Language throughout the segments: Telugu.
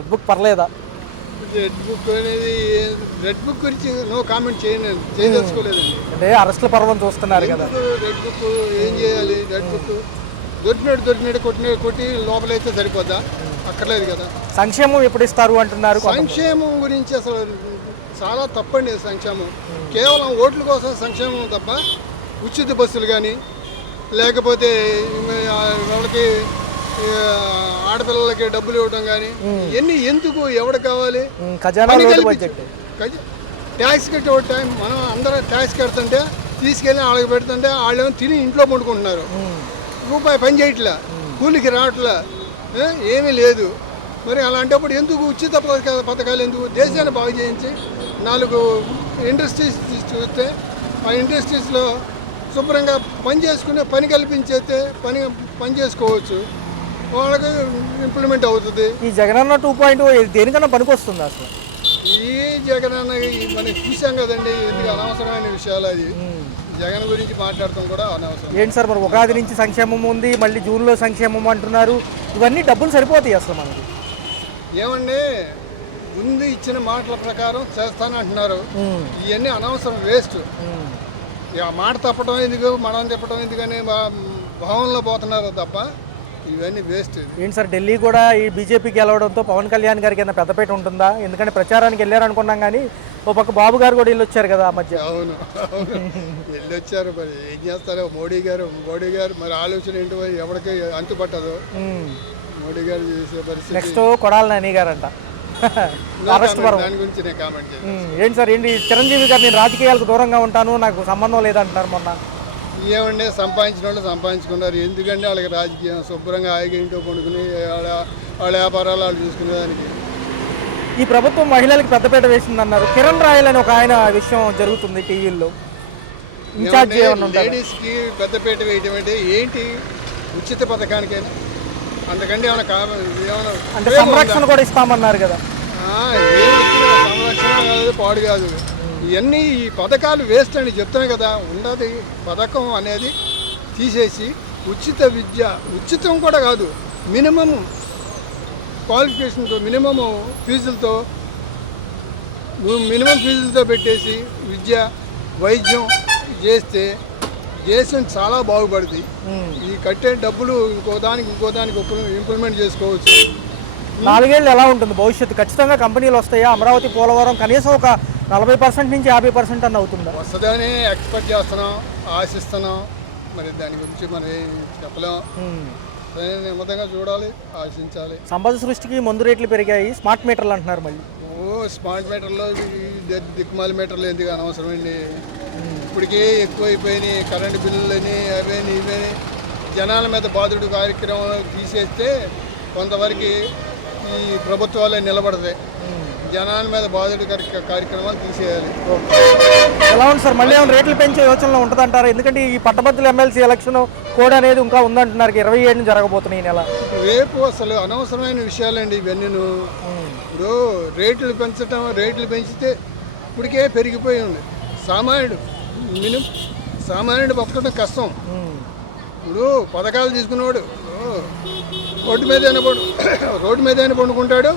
రెడ్ బుక్ పర్లేదా? రెడ్ బుక్ అనేది రెడ్ బుక్ గురించి నో కామెంట్ చేయదలుచుకోలేదండి. అంటే అరెస్టుల పర్వం చూస్తున్నారు కదా. రెడ్ బుక్ ఏం చేయాలి? రెడ్ బుక్ దొరికినట్టు కొట్టి లోపలైతే సరిపోద్దా? అక్కర్లేదు కదా. సంక్షేమం ఎప్పుడు ఇస్తారు అంటున్నారు. సంక్షేమం గురించి అసలు చాలా తప్పండి. సంక్షేమం కేవలం ఓట్ల కోసం సంక్షేమం తప్ప ఉచిత బస్సులు కానీ లేకపోతే వాళ్ళకి ఆడపిల్లలకి డబ్బులు ఇవ్వడం కానీ ఇవన్నీ ఎందుకు? ఎవడు కావాలి? ట్యాక్స్ కట్టే టైం మనం అందరం ట్యాక్స్ కడుతుంటే తీసుకెళ్ళి వాళ్ళకి పెడుతుంటే వాళ్ళేమో తిని ఇంట్లో పండుకుంటున్నారు. రూపాయి పని చేయట్లా, కూలికి రావట్లా, ఏమీ లేదు. మరి అలాంటప్పుడు ఎందుకు ఉచిత పథకాలు ఎందుకు? దేశాన్ని బాగు చేయించి 4 ఇండస్ట్రీస్ చూస్తే ఆ ఇండస్ట్రీస్లో శుభ్రంగా పని చేసుకునే పని కల్పించేస్తే పని చేసుకోవచ్చు. వాళ్ళకి ఇంప్లిమెంట్ అవుతుంది. ఈ జగనన్న 2.0 దేనికన్నా పనికొస్తుంది అసలు? ఈ జగనన్న మనకి చూసాం కదండి. ఎందుకు అనవసరమైన విషయాలు అది. జగన్ గురించి మాట్లాడటం కూడా అనవసరం. ఏంటి సార్ మరి ఉగాది నుంచి సంక్షేమం ఉంది, మళ్ళీ జూన్లో సంక్షేమం అంటున్నారు. ఇవన్నీ డబ్బులు సరిపోతాయి అసలు మనకి? ఏమండి, ముందు ఇచ్చిన మాటల ప్రకారం చేస్తానంటున్నారు. ఇవన్నీ అనవసరం, వేస్ట్. ఆ మాట తప్పడం ఎందుకు, మనం చెప్పడం ఎందుకని భావనలో పోతున్నారు తప్ప ఇవన్నీ వేస్ట్. ఏంటి సార్, ఢిల్లీ కూడా ఈ బీజేపీకి గెలవడంతో పవన్ కళ్యాణ్ గారికి ఏమైనా పెద్దపేట ఉంటుందా? ఎందుకంటే ప్రచారానికి వెళ్ళారనుకున్నాం కానీ ఓ పక్క బాబు గారు కూడా వెళ్ళొచ్చారు కదా ఆ మధ్య. అవును వెళ్ళొచ్చారు. మరి ఏం చేస్తారు మోడీ గారు మరి ఆలోచన ఏంటో ఎవరికి అంతుపట్టదు. మోడీ గారు చేసే పరిస్థితి. నెక్స్ట్ కొడాలి నాని గారంట దాని గురించి నేను కామెంట్ చేస్తాను. ఏంటి సార్, ఏంటి చిరంజీవి గారు నేను రాజకీయాలకు దూరంగా ఉంటాను, నాకు సంబంధం లేదంటున్నారు మొన్న. ఏమంటే సంపాదించిన వాళ్ళు సంపాదించుకున్నారు. ఎందుకంటే వాళ్ళకి రాజకీయం శుభ్రంగా హాయిగా ఇంట్లో పండుకుని వాళ్ళ వ్యాపారాలు వాళ్ళు చూసుకునేదానికి. ఈ ప్రభుత్వం మహిళలకు పెద్దపేట వేసిందన్నారు. కిరణ్ రాయల్ అని ఒక ఆయన విషయం జరుగుతుంది టీవీల్లో. లేడీస్కి పెద్దపేట వేయటం అంటే ఏంటి? ఉచిత పథకానికైనా అంతకంటే ఏమైనా అంటే సంరక్షణ కూడా ఇస్తామన్నారు కదా. సంరక్షణ కాదు, పాడు కాదు. ఇవన్నీ ఈ పథకాలు వేస్ట్ అని చెప్తున్నాయి కదా. ఉండదు పథకం అనేది తీసేసి ఉచిత విద్య, ఉచితం కూడా కాదు, మినిమం క్వాలిఫికేషన్తో మినిమం ఫీజులతో పెట్టేసి విద్య వైద్యం చేస్తే దేశం చాలా బాగుపడుతుంది. ఈ కట్టే డబ్బులు ఇంకో దానికి ఇంప్లిమెంట్ చేసుకోవచ్చు. 4 ఏళ్ళు ఎలా ఉంటుంది భవిష్యత్తు? ఖచ్చితంగా కంపెనీలు వస్తాయా? అమరావతి పోలవరం కనీసం ఒక 40% నుంచి 50% అన్న అవుతుందా? వస్తుందని ఎక్స్పెక్ట్ చేస్తున్నాం, ఆశిస్తున్నాం. మరి దాని గురించి మనం చెప్పలేం. నిమ్మతంగా చూడాలి, ఆశించాలి. సంపద సృష్టికి మందు రేట్లు పెరిగాయి, స్మార్ట్ మీటర్లు అంటున్నారు మళ్ళీ. స్మార్ట్ మీటర్లో దిక్కుమాలి మీటర్లు ఎందుకు అనవసరమండి? ఇప్పటికే ఎక్కువైపోయినాయి కరెంటు బిల్లులని, అవేని ఇవేని. జనాల మీద బాధుడు కార్యక్రమం తీసేస్తే కొంతవరకు ఈ ప్రభుత్వాలే నిలబడతాయి. జనాల మీద బాధుడు కార్యక్రమాలు తీసేయాలి. ఎలా ఉంది సార్, మళ్ళీ ఏమైనా రేట్లు పెంచే యోచనలో ఉంటుందంటారా? ఎందుకంటే ఈ పట్టభద్రుల ఎమ్మెల్సీ ఎలక్షన్ కోడ్ అనేది ఇంకా ఉందంటున్నారు. 27 జరగబోతున్నాయి ఈ నెల. రేపు అసలు అనవసరమైన విషయాలండి ఇవన్నీ. ఇప్పుడు రేట్లు పెంచితే ఇప్పటికే పెరిగిపోయి ఉంది. సామాన్యుడు బతకడం కష్టం. ఇప్పుడు పథకాలు తీసుకున్నవాడు రోడ్డు మీదైనా పండుకుంటాడు,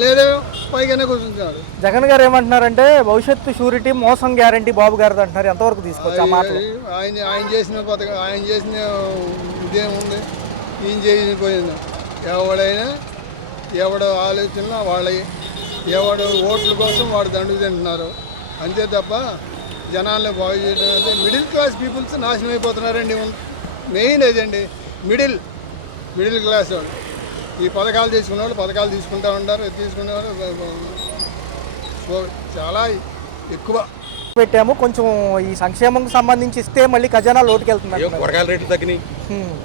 లేదా పైగానే కూర్చుంటాడు. జగన్ గారు ఏమంటున్నారంటే భవిష్యత్తు షూరిటీ, మోసం గ్యారంటీ బాబు గారు అంటున్నారు. ఎంతవరకు తీసుకోవచ్చు ఆ మాటలు? ఆయన చేసిన పథకం, ఆయన చేసిన ఇదేముంది? ఈయన చేయకపోయింది. ఎవడు ఆలోచనలో వాళ్ళవి, ఎవడు ఓట్ల కోసం వాడు దండుకు తింటున్నారు అంతే తప్ప జనాలను బాగు చేయడం అంటే మిడిల్ క్లాస్ పీపుల్స్ నాశనం అయిపోతున్నారండి. మెయిన్ అదండి, మిడిల్ క్లాస్ వాళ్ళు. ఈ పథకాలు తీసుకునే వాళ్ళు పథకాలు తీసుకుంటూ ఉంటారు. తీసుకునేవాళ్ళు చాలా ఎక్కువ పెట్టాము. కొంచెం ఈ సంక్షేమం సంబంధించి ఇస్తే మళ్ళీ ఖజానా లోటుకి వెళ్తుంది. కూరగాయల రేట్లు తగ్గినాయి,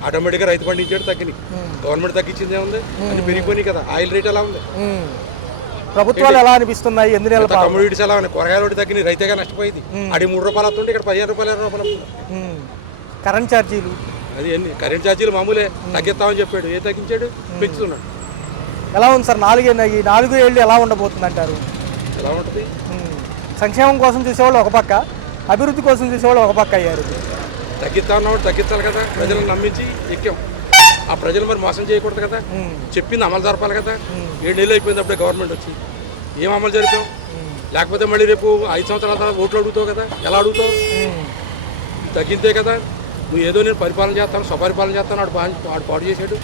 ఆటోమేటిక్గా రైతు పండించేది తగ్గినాయి. గవర్నమెంట్ తగ్గించింది ఏముంది? అది పెరిగిపోయినాయి కదా. ఆయిల్ రేట్ ఎలా ఉంది? ప్రభుత్వాలు ఎలా అనిపిస్తున్నాయి? ఎన్ని నెలల కమ్యూనిటీస్ ఎలా ఉన్నాయి? కూరగాయల రేటు తగ్గినాయి, రైతుగా నష్టపోయింది. అది 3 రూపాయలు వస్తుంటే ఇక్కడ 15 రూపాయలు 20 రూపాయలు వస్తుంది. కరెంట్ ఛార్జీలు, అది ఎన్ని కరెంట్ ఛార్జీలు మామూలే, తగ్గిస్తామని చెప్పాడు. తగ్గించాడు? పెంచుతున్నాడు. ఎలా ఉంది సార్? 4 ఏళ్ళు ఎలా ఉండబోతుంది అంటారు? ఎలా ఉంటుంది? సంక్షేమం కోసం చూసేవాళ్ళు ఒక పక్క, అభివృద్ధి కోసం చూసేవాళ్ళు ఒక పక్క అయ్యారు. తగ్గిస్తా ఉన్నవాడు తగ్గించాలి కదా. ప్రజలను నమ్మించి ఎక్కాం. ఆ ప్రజలు మరి మోసం చేయకూడదు కదా, చెప్పింది అమలు జరపాలి కదా. 7 నెలలు అయిపోయింది అప్పుడే గవర్నమెంట్ వచ్చి, ఏం అమలు జరిపాం? లేకపోతే మళ్ళీ రేపు 5 సంవత్సరాల తర్వాత ఓట్లు అడుగుతావు కదా, ఎలా అడుగుతావు? తగ్గిందే కదా. నువ్వు ఏదో నేను పరిపాలన చేస్తాను, స్వపరిపాలన చేస్తాను, వాడు పాడు చేశాడు,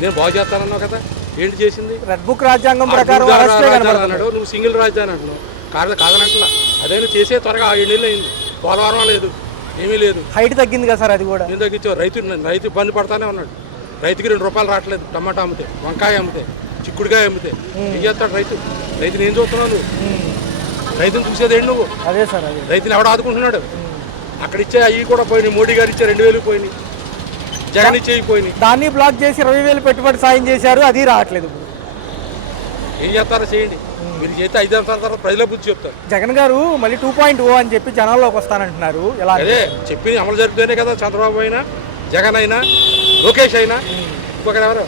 నేను బాగు చేస్తానన్నావు కదా, ఏంటి చేసింది? రెడ్ బుక్ రాజ్యాంగం ప్రకారం అన్నాడు, నువ్వు సింగిల్ రాజధాని అంటున్నావు. కాదనంటలా అదైనా చేసే త్వరగా 7 నెలలు అయింది. పోలవరం లేదు, ఏమీ లేదు. హైట్ తగ్గింది కదా సార్, అది కూడా నేను తగ్గించావు. రైతు ఇబ్బంది పడతానే ఉన్నాడు. రైతుకి 2 రూపాయలు రావట్లేదు. టమాటా అమ్మితే, వంకాయ అమ్మితే, చిక్కుడుకాయ అమ్మితే ఏం చేస్తాడు రైతు? రైతుని ఏం చూస్తున్నావు నువ్వు? రైతుని చూసేది ఏంటి నువ్వు? అదే సార్, అదే రైతుని ఎవడు ఆదుకుంటున్నాడు? అక్కడ ఇచ్చే అవి కూడా పోయినాయి. మోడీ గారు ఇచ్చే 2,000 పోయినాయి, జగన్ ఇచ్చే పోయినాయి. దాన్ని బ్లాక్ చేసి 20,000 పెట్టుబడి సాయం చేశారు, అది రావట్లేదు. ఏం చేస్తారో చేయండి. మీరు చేస్తే 5 సంవత్సరాల తర్వాత ప్రజల బుద్ధి చెప్తారు. జగన్ గారు మళ్ళీ 2.0 అని చెప్పి జనాల్లోకి వస్తానంటున్నారు. ఎలా? అదే చెప్పి అమలు జరుగుతూనే కదా. చంద్రబాబు అయినా, జగన్ అయినా, లోకేష్ అయినా, ఇంకొకరు ఎవరు,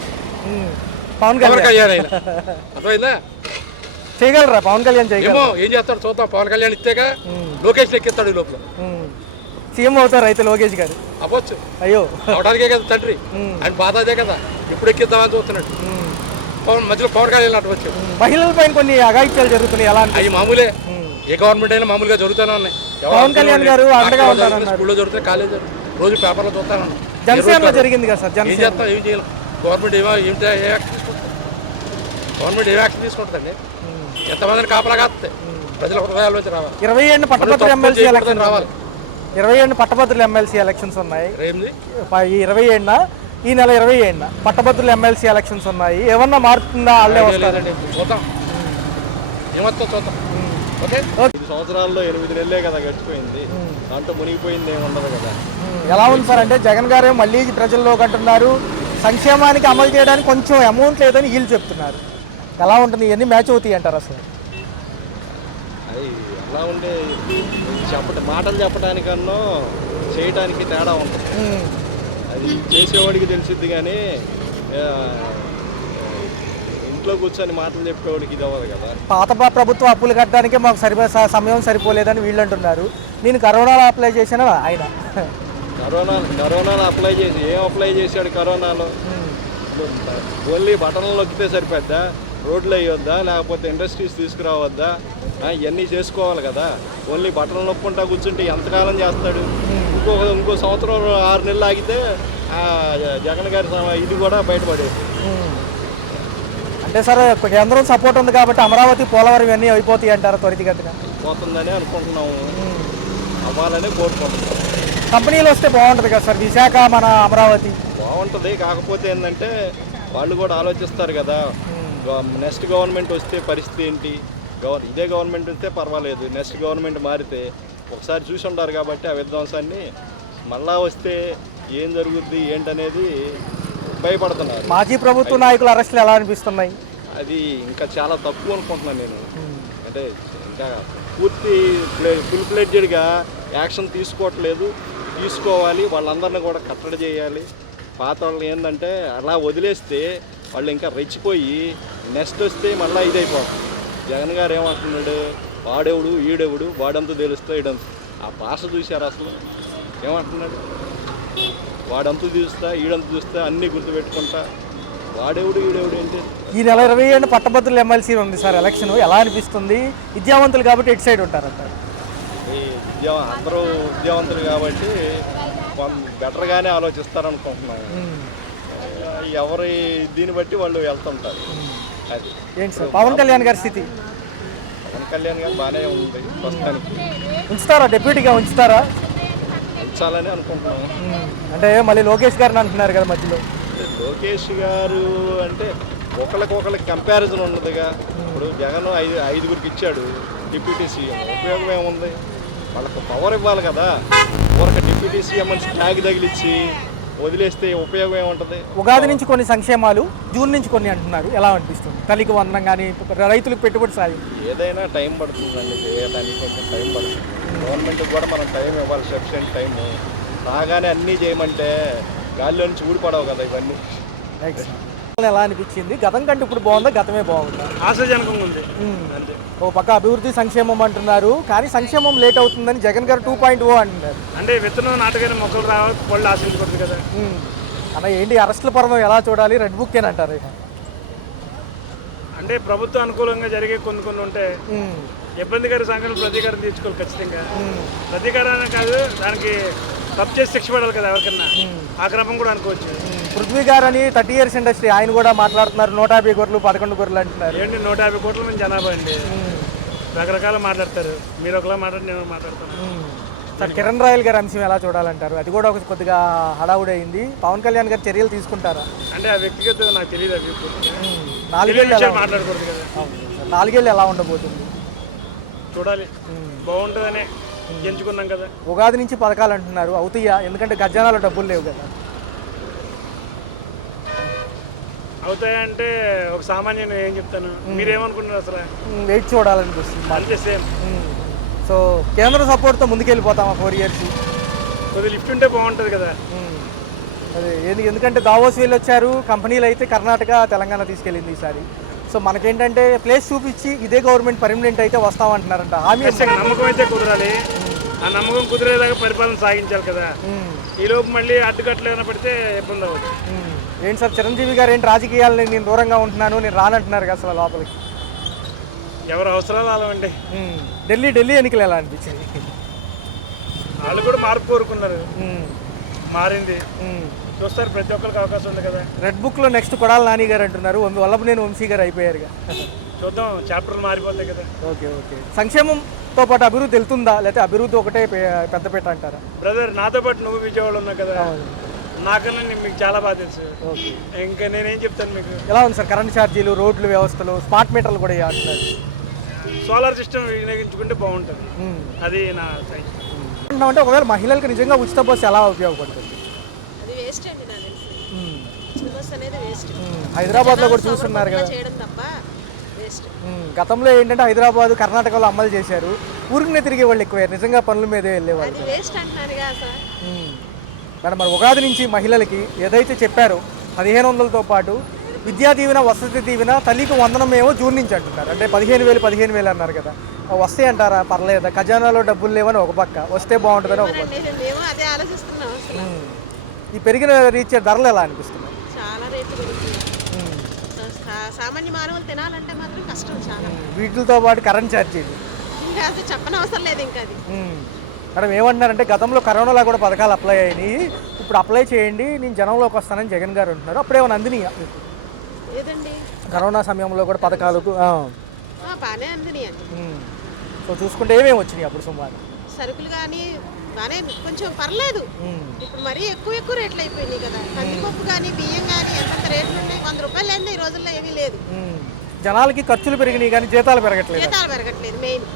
పవన్ కళ్యాణ్ అయినా. అర్థమైందా? చేయగలరా పవన్ కళ్యాణ్? ఏమో ఏం చేస్తాడు చూద్దాం. పవన్ కళ్యాణ్ ఇస్తేగా లోకేష్ ఎక్కిస్తాడు. ఈ లోపల సీఎం అవుతారు అయితే లోకేష్ గారు. అవ్వచ్చు. అయ్యో, అవడానికే కదా తండ్రి. ఆయన బాధ అదే కదా, ఎప్పుడు ఎక్కిద్దామని చూస్తున్నాడు. మధ్యలో పవన్ కళ్యాణ్ అవ్వచ్చు. మహిళలపై కొన్ని అఘాయిత్యాలు జరుగుతున్నాయి. ఎలా? అవి మామూలే, ఏ గవర్నమెంట్ అయినా మామూలుగా జరుగుతూనే ఉన్నాయి. పవన్ కళ్యాణ్ గారు అండగా ఉంటారు. స్కూల్లో జరుగుతాయి, కాలేజ్ రోజు పేపర్లో చూస్తాను. జనసేనలో జరిగింది కదా సార్. ఏం చేస్తాం, ఏం చేయాలి? గవర్నమెంట్ ఏ యాక్షన్ తీసుకుంటుంది? గవర్నమెంట్ ఏ యాక్షన్ తీసుకుంటుందండి? ఎంతమందిని కాపలా కాస్తే ప్రజల హృదయాల్లోంచి రావాలి. 27 పట్టభద్రుల ఎమ్మెల్సీ ఎలక్షన్ రావాలి. 27 పట్టభద్రుల ఎమ్మెల్సీ ఎలక్షన్స్ ఉన్నాయి. ఈ 27న, ఈ నెల 27న పట్టభద్రుల ఎమ్మెల్సీ ఎలక్షన్స్ ఉన్నాయి. ఏమన్నా మారుతుందా? వాళ్ళే వస్తారండి. చూద్దాం, ఏమొస్తా చూద్దాం. ఓకే, 5 సంవత్సరాల్లో 8 నెలలే కదా గడిచిపోయింది. దాంతో మునిగిపోయింది ఏమి ఉండదు కదా. ఎలా ఉంది సార్ అంటే జగన్ గారే మళ్ళీ ప్రజల్లోకి అంటున్నారు, సంక్షేమానికి అమలు చేయడానికి కొంచెం అమౌంట్ లేదని వీళ్ళు చెప్తున్నారు. ఎలా ఉంటుంది? ఇవన్నీ మ్యాచ్ అవుతాయి అంటారు అసలు? అది ఎలా ఉండే మాటలు చెప్పడానికన్నా చేయడానికి తేడా ఉంటుంది. అది చేసేవాడికి తెలిసిద్ది కానీ ఇంట్లో కూర్చొని మాటలు చెప్పేవాడికి ఇది అవ్వదు కదా. పాత ప్రభుత్వం అప్పులు కట్టడానికే మాకు సమయం సరిపోలేదని వీళ్ళు అంటున్నారు. నేను కరోనాలో అప్లై చేశాను ఆయన. కరోనాలో అప్లై చేసి ఏం అప్లై చేశాడు? కరోనాలో ఓన్లీ బటన్లు నొక్కితే సరిపోద్దా? రోడ్లు వేయొద్దా? లేకపోతే ఇండస్ట్రీస్ తీసుకురావద్దా? ఇవన్నీ చేసుకోవాలి కదా. ఓన్లీ బటన్లు నొక్కుంటా కూర్చుంటే ఎంతకాలం చేస్తాడు? ఇంకో సంవత్సరం 6 నెలలు ఆగితే జగన్ గారి ఇది కూడా బయటపడేది. అంటే సార్ కేంద్రం సపోర్ట్ ఉంది కాబట్టి అమరావతి, పోలవరం ఇవన్నీ అయిపోతాయి అంటారు త్వరితగతిన? పోతుందని అనుకుంటున్నాము, అవ్వాలని కోరుకుంటున్నాము. కంపెనీలు వస్తే బాగుంటుంది కదా సార్. విశాఖ, మన అమరావతి బాగుంటుంది. కాకపోతే ఏంటంటే వాళ్ళు కూడా ఆలోచిస్తారు కదా, నెక్స్ట్ గవర్నమెంట్ వస్తే పరిస్థితి ఏంటి, ఇదే గవర్నమెంట్ వస్తే పర్వాలేదు, నెక్స్ట్ గవర్నమెంట్ మారితే ఒకసారి చూసి ఉంటారు కాబట్టి ఆ విధ్వంసాన్ని మళ్ళా వస్తే ఏం జరుగుద్ది ఏంటనేది భయపడుతున్నారు. మాజీ ప్రభుత్వ నాయకుల అరెస్టులు ఎలా అనిపిస్తున్నాయి? అది ఇంకా చాలా తక్కువ అనుకుంటున్నాను నేను. అంటే ఇంకా పూర్తి ఫుల్ ఫ్లెడ్జెడ్గా యాక్షన్ తీసుకోవాలి. వాళ్ళందరినీ కూడా కట్టడి చేయాలి. పాత వాళ్ళని ఏంటంటే అలా వదిలేస్తే వాళ్ళు ఇంకా రెచ్చిపోయి నెక్స్ట్ వస్తే మళ్ళీ ఇదైపోతుంది. జగన్ గారు ఏమంటున్నాడు? వాడెవడు, ఈడెవడు, వాడంతా తెలుస్తా, ఈడంతా. ఆ భాష చూశారు అసలు ఏమంటున్నాడు? వాడంతా చూస్తా, ఈడంతా చూస్తా, అన్నీ గుర్తుపెట్టుకుంటా, వాడెవడు, ఈడెవడు ఏంటి? ఈ నెల 27 పట్టభద్రుల ఎమ్మెల్సీ ఉంది సార్ ఎలక్షన్. ఎలా అనిపిస్తుంది? విద్యావంతులు కాబట్టి ఎటు సైడ్ ఉంటారంట? అందరూ విద్యావంతులు కాబట్టి బెటర్గానే ఆలోచిస్తారనుకుంటున్నాను. ఎవరి దీన్ని బట్టి వాళ్ళు వెళ్తుంటారు. అది ఏంటి సార్ పవన్ కళ్యాణ్ గారి స్థితి? పవన్ కళ్యాణ్ గారు బాగానే ఉంది ప్రస్తుతానికి. ఉంచుతారా? డిప్యూటీగా ఉంచుతారా? ఉంచాలని అనుకుంటున్నాము. అంటే మళ్ళీ లోకేష్ గారిని అంటున్నారు కదా మధ్యలో. లోకేష్ గారు అంటే ఒకరికి కంపారిజన్ ఉన్నదిగా. ఇప్పుడు జగన్ 5గురికి ఇచ్చాడు డిప్యూటీ సీఎం, ఉపయోగం ఏముంది? వాళ్ళకి పవర్ ఇవ్వాలి కదా. ఊరికి డిప్యూటీ సీఎం అని ట్యాగ్ తగిలిచ్చి వదిలేస్తే ఉపయోగం ఏముంటుంది? ఉగాది నుంచి కొన్ని సంక్షేమాలు, జూన్ నుంచి కొన్ని అంటున్నారు. ఎలా అనిపిస్తుంది? తల్లికి వందనం కానీ, రైతులకు పెట్టుబడి సాయం, ఏదైనా టైం పడుతుందండి. చేయడానికి కొంచెం టైం పడుతుంది. గవర్నమెంట్కి కూడా మనం టైం ఇవ్వాలి, సఫిషియెంట్ టైము. రాగానే అన్నీ చేయమంటే గాలిలో నుంచి ఊడిపడవు కదా ఇవన్నీ. ఎలా అనిపించింది? గతం కంటే ఇప్పుడు బాగుందా, గతమే బాగుందా? ఆశాజనకంగా ఉంది. ఓ పక్క అభివృద్ధి, సంక్షేమం అంటున్నారు, కానీ సంక్షేమం లేట్ అవుతుందని జగన్ గారు 2.0 అంటున్నారు. అంటే విత్తనం నాటగానే మొక్కలు రావాలి, పళ్ళు ఆశించకూడదు కదా. అన్న ఏంటి అరెస్టుల పర్వం ఎలా చూడాలి, రెడ్ బుక్ ఏనంటారు ఇక? అంటే ప్రభుత్వం అనుకూలంగా జరిగే కొన్ని ఉంటే ఇబ్బందికర సంఘటనలు ప్రతీకారం తీర్చుకోవాలి ఖచ్చితంగా. ప్రతీకారాన్ని కాదు, దానికి తప్పు చేసి శిక్ష పడాలి కదా ఎవరికన్నా, ఆ క్రమం కూడా అనుకోవచ్చు. పృథ్వీ గారు అని 30 years ఇండస్ట్రీ ఆయన కూడా మాట్లాడుతున్నారు, 150 గొర్రెలు 11 గొర్రెలు అంటున్నారు. ఏంటి 150 కోట్ల మంది జనాభా అండి, రకరకాల మాట్లాడతారు. మీరు ఒకలా మాట్లాడి నేను మాట్లాడతాను. సార్ కిరణ్ రాయల్ గారి అంశం ఎలా చూడాలంటారు? అది కూడా ఒక కొద్దిగా హడావుడి అయింది. పవన్ కళ్యాణ్ గారు చర్యలు తీసుకుంటారా? అంటే ఆ వ్యక్తిగత నాకు తెలియదు, అవి 4 మాట్లాడకూడదు కదా. 4 ఏళ్ళు ఎలా ఉండబోతుంది చూడాలి, బాగుంటుందనే ఎంచుకున్నాం కదా. ఉగాది నుంచి పథకాలు అంటున్నారు, అవుతాయా? ఎందుకంటే ఖజానాలో డబ్బులు లేవు కదా. అవుతాయంటే ఒక సామాన్యుని ఏం చెప్తాను, మీరేమనుకుంటున్నారు అసలు? వెయిట్ చూడాలనిపిస్తుంది. అంతే సేమ్. సో కేంద్ర సపోర్ట్తో ముందుకెళ్ళిపోతామా 4 years? కొద్దిగా లిఫ్ట్ ఉంటే బాగుంటుంది కదా. అదే ఎందుకంటే దావోస్ వీళ్ళు వచ్చారు, కంపెనీలు అయితే కర్ణాటక తెలంగాణ తీసుకెళ్ళింది ఈసారి. సో మనకేంటంటే ప్లేస్ చూపించి ఇదే గవర్నమెంట్ పర్మనెంట్ అయితే వస్తామంటున్నారంట. హామీ నమ్మకం అయితే కుదరాలి, ఆ నమ్మకం కుదిరేదాకా పరిపాలన సాగించాలి కదా. ఈలోపు మళ్ళీ అడ్డుకట్లు ఏమైనా పడితే ఇబ్బంది అవుతుంది. ఏంటి సార్ చిరంజీవి గారు ఏంటి రాజకీయాలని నేను దూరంగా ఉంటున్నాను, నేను రానంటున్నారు కదా అసలు లోపలికి? ఎవరు అవసరాలు అలావండి. ఢిల్లీ ఎన్నికలు ఎలా అనిపించింది? వాళ్ళు కూడా మార్పు కోరుకున్నారు, మారింది. చూస్తారు, ప్రతి ఒక్కరికి అవకాశం ఉంది కదా. రెడ్ బుక్లో నెక్స్ట్ కొడాలి నాని గారు అంటున్నారు, వల్లభనేని వంశీ గారు అయిపోయారుగా. చూద్దాం, చాప్టర్లు మారిపోతాయి కదా. ఓకే. సంక్షేమంతో పాటు అభివృద్ధి వెళ్తుందా, లేకపోతే అభివృద్ధి ఒకటే పెద్దపేట అంటారా? బ్రదర్, నాతో పాటు నువ్వు విజయవాడ ఉన్నావు కదా, నాకన్నా మీకు చాలా బాగా తెలుసు. ఇంకా నేనేం చెప్తాను మీకు. ఎలా ఉంది సార్ కరెంట్ ఛార్జీలు, రోడ్లు వ్యవస్థలు, స్మార్ట్ మీటర్లు కూడా అంటున్నారు? సోలార్ సిస్టమ్ వినియోగించుకుంటే బాగుంటుంది, అది నా సైన్. అంటే ఒకవేళ మహిళలకు నిజంగా ఉచిత బస్సు ఎలా ఉపయోగపడుతుంది? అది వేస్ట్ అండి, నాకు తెలిసి ఉచిత బస్సు అనేది వేస్ట్. హైదరాబాద్లో కూడా చూస్తున్నారు కదా చేయడం తప్ప వేస్ట్. గతంలో ఏంటంటే హైదరాబాద్ కర్ణాటకలో అమలు చేశారు, ఊరికనే తిరిగే వాళ్ళు ఎక్కువ, నిజంగా పనుల మీదే వెళ్ళేవాళ్ళు. అది వేస్ట్ అంటున్నారుగా సార్. మేడం మరి ఉగాది నుంచి మహిళలకి ఏదైతే చెప్పారో 1500తో పాటు విద్యా దీవెన, వసతి దీవెన, తల్లికి వందనం ఏమో జూన్ నుంచి అంటున్నారు. అంటే 15,000 అన్నారు కదా, వస్తే అంటారా పర్లేదా? ఖజానాలో డబ్బులు లేవని ఒక పక్క, వస్తే బాగుంటుందని ఒక పక్క. మేము అదే ఆలోచిస్తున్నాం అసలు. ఈ పెరిగిన రీచ్ ధరలు ఎలా అనిపిస్తున్నాయి? చాలా రేట్లు పెరుగుతున్నాయి. సామాన్య మానవులు తినాలంటే మాత్రం కష్టం చాలా. వీటితో పాటు కరెంట్ ఛార్జీలు ఇంకా అసలు చెప్పనవసరం లేదు. ఇంకా అది మేడం ఏమంటున్నారంటే గతంలో కరోనాలో కూడా పథకాలు అప్లై అయినాయి, ఇప్పుడు అప్లై చేయండి, నేను జనంలోకి వస్తానని జగన్ గారు అంటున్నారు. అప్పుడేమో అందినాయా లేదండి, కరోనా సమయంలో కూడా పథకాలకు? బాగానే అందినాయి. సో చూసుకుంటే ఏమేమి వచ్చినాయి అప్పుడు సుమారు? సరుకులు కానీ బాగానే కొంచెం పర్లేదు. ఇప్పుడు మరీ ఎక్కువ రేట్లు అయిపోయినాయి కదా. కందిపప్పు కానీ బియ్యం కానీ ఎంత రేట్లు ఉన్నాయి, 100 రూపాయలు లేదు ఈ రోజుల్లో, ఏమీ లేదు. జనాలకి ఖర్చులు పెరిగినాయి కానీ జీతాలు పెరగట్లేదు. మెయిన్.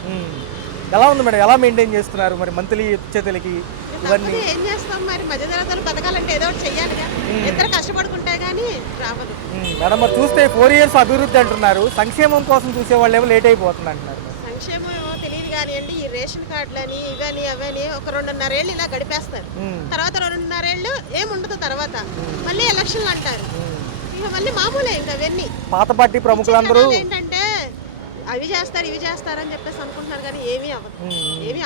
ఎలా ఉంది మేడం, ఎలా మెయింటైన్ చేస్తున్నారు మరి మంత్లీ ఇచ్చేతలకి ఇవన్నీ? ఏం చేస్తాం మరి, మధ్యతరగతులు బతకాలంటే ఏదో ఒకటి చెయ్యాలిగా. ఇద్దరు కష్టపడుకుంటే కానీ రావదు. మేడం మరి చూస్తే 4 years అభివృద్ధి అంటున్నారు, సంక్షేమం కోసం చూసే వాళ్ళు ఏమో లేట్ అయిపోతుంది అంటున్నారు. సంక్షేమం ఏమో తెలియదు కానివ్వండి, ఈ రేషన్ కార్డులని ఇవని అవని ఒక 2.5 ఏళ్ళు ఇలా గడిపేస్తారు. తర్వాత 2.5 ఏళ్ళు ఏముండదు, తర్వాత మళ్ళీ ఎలక్షన్లు అంటారు, ఇక మళ్ళీ మామూలే. ఇంకా అవన్నీ పాత పార్టీ ప్రముఖులందరూ ఏంటంటే అవి చేస్తారు ఇవి చేస్తారని చెప్పేసి అనుకుంటున్నారు కానీ ఏమీ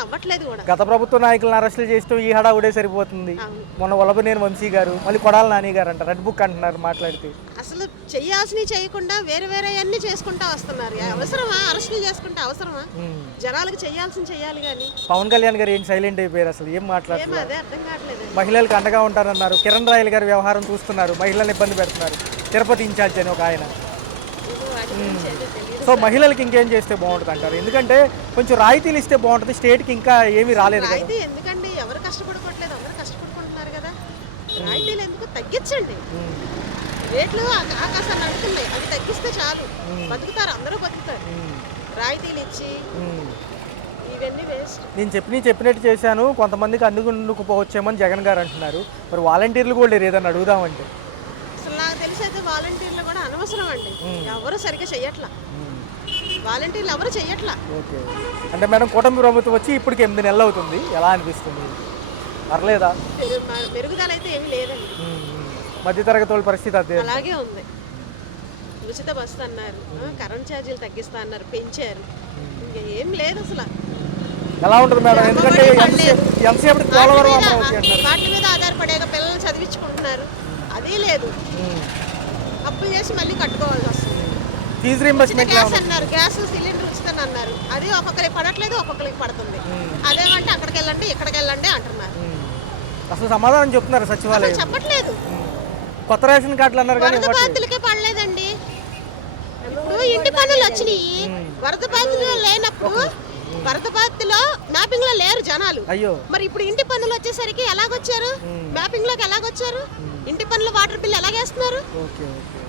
అవ్వట్లేదు కూడా. గత ప్రభుత్వ నాయకులను అరెస్టులు చేస్తూ ఈ హడావుడే సరిపోతుంది. మొన్న వల్లభనేని వంశీ గారు, మళ్ళీ కొడాలి నాని గారు అంట రెడ్ బుక్ అంటున్నారు మాట్లాడితే. అసలు చెయ్యాల్సినవి చేయకుండా వేరే అన్ని చేసుకుంటా వస్తున్నారు. అవసరమా అరెస్టులు చేసుకుంటే? అవసరమా? జనాలకు చెయ్యాల్సింది చెయ్యాలి కానీ. పవన్ కళ్యాణ్ గారు ఏంటి సైలెంట్ అయిపోయారు, అసలు ఏం మాట్లాడుతున్నారు? అదే అర్థం కావట్లేదు. మహిళలకు అండగా ఉంటారన్నారు, కిరణ్ రాయల్ గారి వ్యవహారం చూస్తున్నారు, మహిళలను ఇబ్బంది పెడుతున్నారు, తిరుపతి ఇన్ఛార్జ్ అని ఒక ఆయన. సో మహిళలకి ఇంకేం చేస్తే బాగుంటుంది అంటారు? ఎందుకంటే కొంచెం రాయితీలు ఇస్తే బాగుంటుంది, స్టేట్కి ఇంకా ఏమీ రాలేదు కదా. ఎందుకండి ఎవరు కష్టపడుకోవట్లేదు, అందరూ కష్టపడుకుంటున్నారు కదా. రాయితీలు ఎందుకు తగ్గించండి, రేట్లు ఆకాశాన్ని అడుగుతున్నాయి, అవి తగ్గిస్తే చాలు, బతుకుతారు, అందరూ బతుకుతారు. రాయితీలు ఇచ్చి ఇవన్నీ వేస్ట్. నేను చెప్పినట్టు చేశాను, కొంతమందికి అందుకుపోవచ్చేమని జగన్ గారు అంటున్నారు. మరి వాలంటీర్లు కూడా లేరు ఏదన్నా అడుగుదామంటే. అసలు నాకు తెలిసి అయితే వాలంటీర్లు కూడా అనవసరం అండి, ఎవరు సరిగ్గా చెయ్యట్లా. వాలంటీర్లు ఎవరు చెయ్యట్లా. ఓకే, అంటే మేడం కూటమి ప్రభుత్వం వచ్చి ఇప్పటికి 8 నెలలు అవుతుంది, ఎలా అనిపిస్తుంది? పర్లేదా? మెరుగుదల అయితే ఏమీ లేదండి. మధ్యతరగతి వాళ్ళ పరిస్థితి అదే అలాగే ఉంది. ఉచిత బస్సు అన్నారు, కరెంట్ ఛార్జీలు తగ్గిస్తా అన్నారు, పెంచారు, ఇంకా ఏం లేదు అసలు. ఎలా ఉంటుంది మేడం? ఎందుకంటే ఎంతసేపు పోలవరం వాటి మీద ఆధారపడే పిల్లల్ని చదివించుకుంటున్నారు, అది అది లేదు, అప్పులు చేసి మళ్ళీ కట్టుకోవాల్సి వస్తుంది. ఫీజు రీంబర్స్మెంట్ గ్యాస్ అన్నారు, గ్యాస్ సిలిండర్ ఉచితం అన్నారు, అది ఒక్కొక్కరికి పడట్లేదు, ఒక్కొక్కరికి పడుతుంది. అదేమంటే అక్కడికి వెళ్ళండి ఇక్కడికి వెళ్ళండి అంటున్నారు, అసలు సమాధానం చెప్తున్నారు సచివాలయం? చెప్పట్లేదు. కొత్త రేషన్ కార్డులు అన్నారు కానీ వరద బాధితులకే పడలేదండి. ఇప్పుడు ఇంటి పనులు వచ్చినాయి, వరద బాధితులు లేనప్పుడు వరద బాధితులో మ్యాపింగ్ లో లేరు జనాలు. అయ్యో, మరి ఇప్పుడు ఇంటి పనులు వచ్చేసరికి ఎలాగొచ్చారు, మ్యాపింగ్ లోకి ఎలాగొచ్చారు, ఇంటి పనులు వాటర్ బిల్ ఎలాగేస్తున్నారు, ఓకే ఓకే,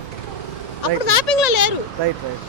అప్పుడు మ్యాపింగ్ లో లేరు. Right right.